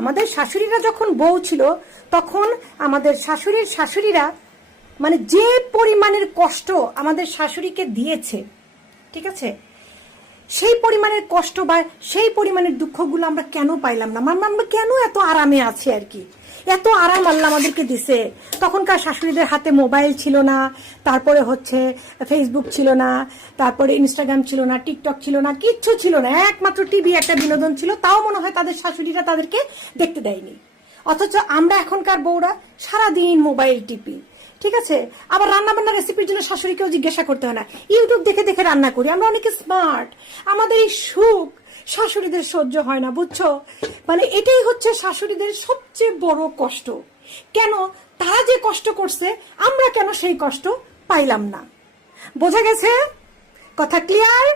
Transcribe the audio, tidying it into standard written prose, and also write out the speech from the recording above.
আমাদের শাশুড়িরা যখন বউ ছিল তখন আমাদের শাশুড়িরা মানে যে পরিমাণের কষ্ট আমাদের শাশুড়িকে দিয়েছে, ঠিক আছে, সেই পরিমাণের কষ্ট বা সেই পরিমাণের দুঃখগুলো আমরা কেন পাইলাম না? আমরা কেন এত আরামে আছি আর কি? এত আরাম আল্লাহ আমাদেরকে দিছে। তখনকার শাশুড়িদের হাতে মোবাইল ছিল না, তারপরে হচ্ছে ফেসবুক ছিল না, তারপরে ইনস্টাগ্রাম ছিল না, টিকটক ছিল না, কিচ্ছু ছিল না, একমাত্র টিভি একটা বিনোদন ছিল। তাও মনে হয় তাদের শাশুড়িরা তাদেরকে দেখতে দেয়নি। অথচ আমরা এখনকার বউরা সারাদিন মোবাইল টিপি, ঠিক আছে। আবার রান্না বান্নার রেসিপির জন্য শাশুড়িকেও জিজ্ঞাসা করতে হয় না, ইউটিউব দেখে দেখে রান্না করি। আমরা অনেকে স্মার্ট। আমাদের এই সুখ শাশুড়িদের সহ্য হয় না, বুঝছো? মানে এটাই হচ্ছে শাশুড়িদের সবচেয়ে বড় কষ্ট। কেন? তারা যে কষ্ট করছে আমরা কেন সেই কষ্ট পাইলাম না? বোঝা গেছে? কথা ক্লিয়ার?